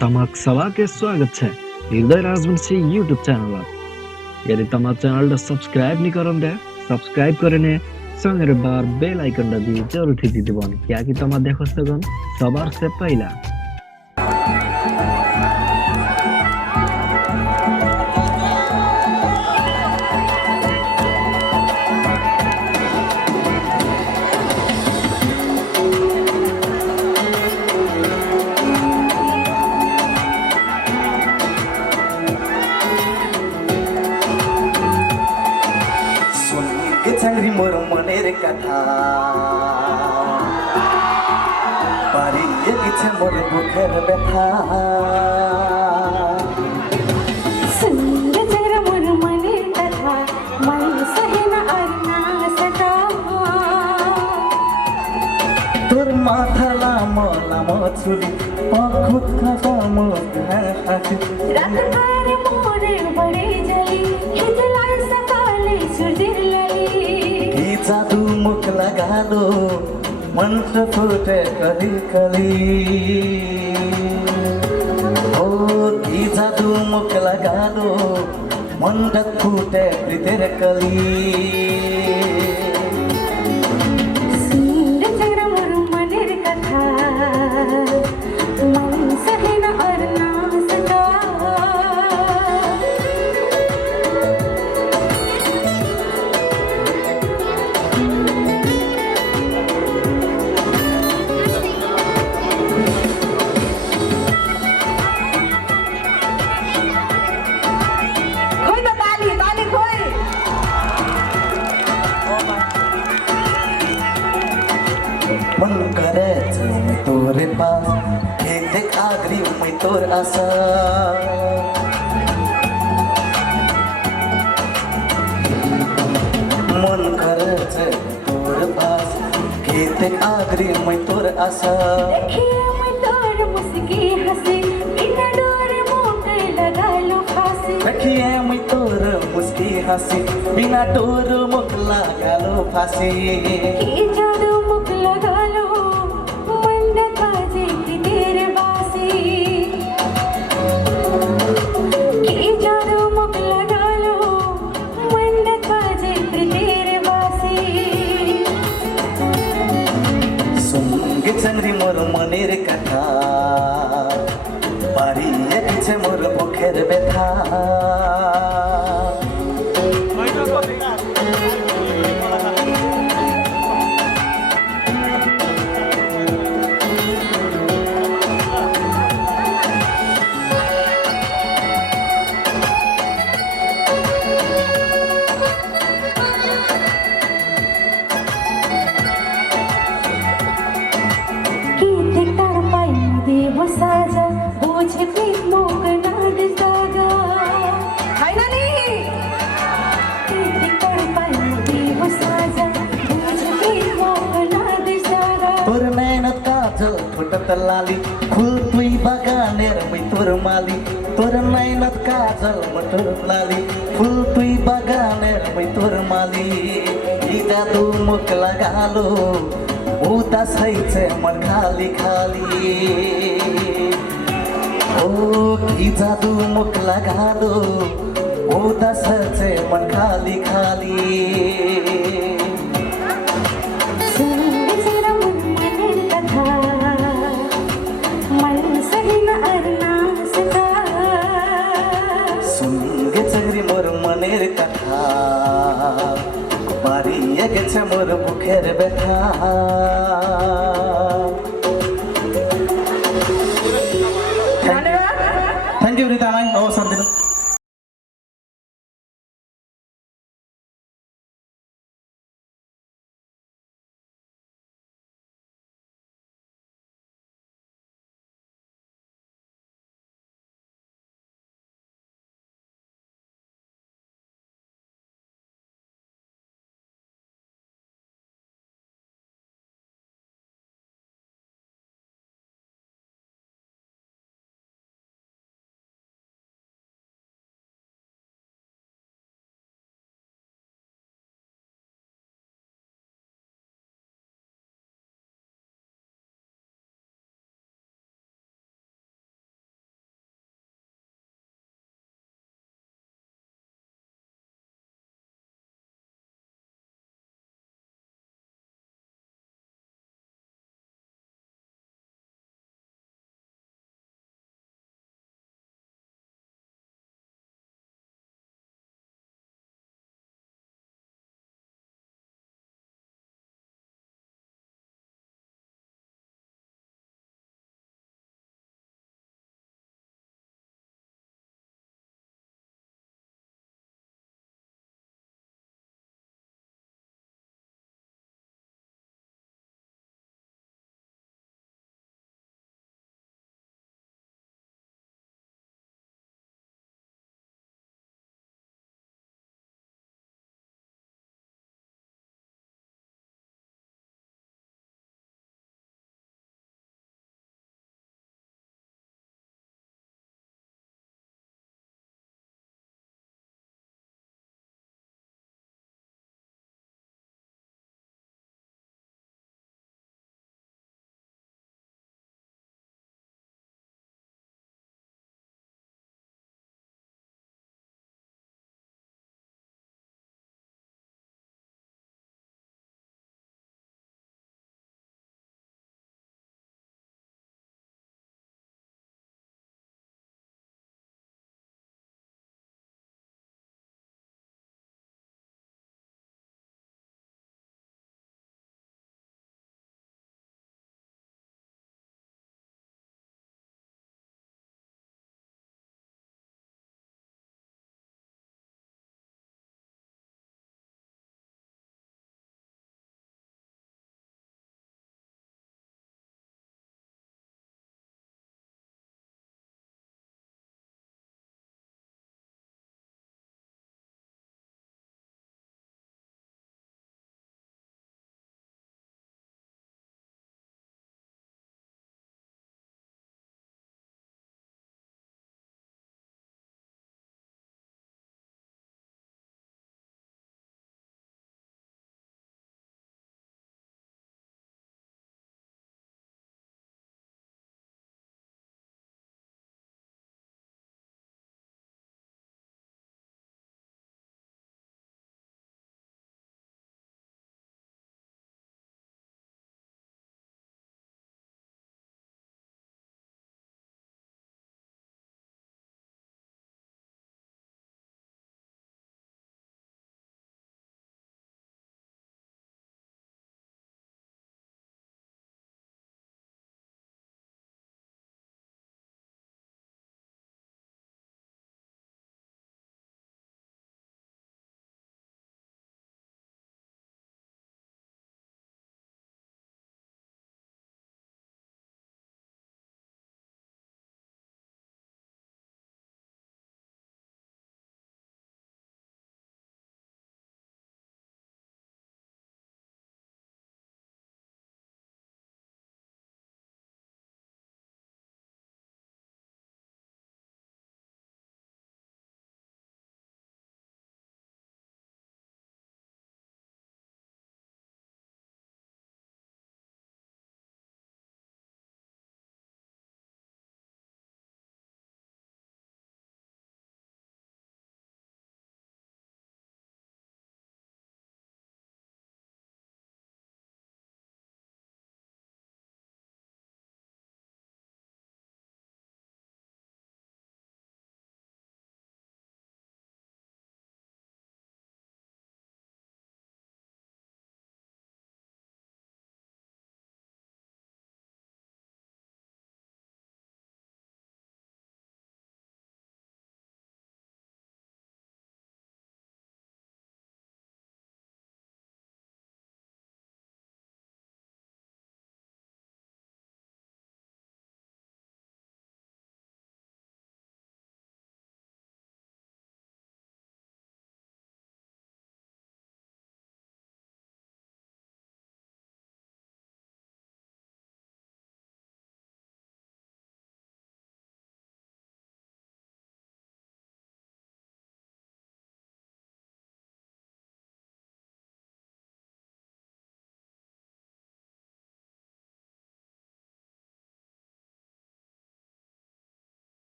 તમાક સવાકે સ્વાગત છે હૃદય રાજવંશી યુટ્યુબ ચેનલ यदि तमा चैनल सब्सक्राइब नहीं करन दे सब्सक्राइब करने संगे बार बेल आइकन दबी जरूर थी दीवन क्या कि तमा देखो सकन सबार से पहला चंद्री मोर मनेर कथा पारी ये मोर बुखेर व्यथा सुंदर चेहरा मोर मनेर कथा मन सहेना अरना सता तोर माथा लामो लामो छुरी पखुत खाता मोर हाथी रात भर मोरे बड़े जली खिचलाई सकाले सुरदिर लली जादू मुख लगालो मंत्र फूटे कली कली ओ की जादू मुख लगालो मंत्र फूटे प्रीतेर कली सुंदर चेहरा मोर मनेर कथा मन सहेना अरना सता मन करे मैं तोरे पास एक देख आगरी मैं तोर आशा मन करे तोरे पास एक देख आगरी मैं तोर आशा देखिए मैं तोर मुस्की हंसी बिना डोर मोटे लगा लो फांसी देखिए मैं तोर मुस्की हंसी बिना डोर मुख लगा लो फांसी की जादू मुख लगा लो मंडप बाजे की तेरे बासी की जादू मुख लगा लो मंडप बाजे की तेरे बासी सुनगे चंद्री मोर मनेर कथा बारी ये मोर बुखेर व्यथा साजा बोझे प्रीत मोग नाद जागा है ना नहीं कितनी तड़पाई देव साजा बोझे प्रीत मोग नाद जागा तोर मेहनत काजल फुटत लाली फूल तुई बगानेर मैं तोर माली तोर मेहनत काजल मटर लाली फूल तुई बगानेर मैं तोर माली ई जादू मुख लगालो उदास है मन खाली खाली ओ की जादू मुख लगालो उदास है मन खाली खाली सुंदर चेहरा मोर मनेर कथा मन सहेना अरना सता सुनगे चंद्री मोर मनेर कथा बारी ये मोर बुखेर व्यथा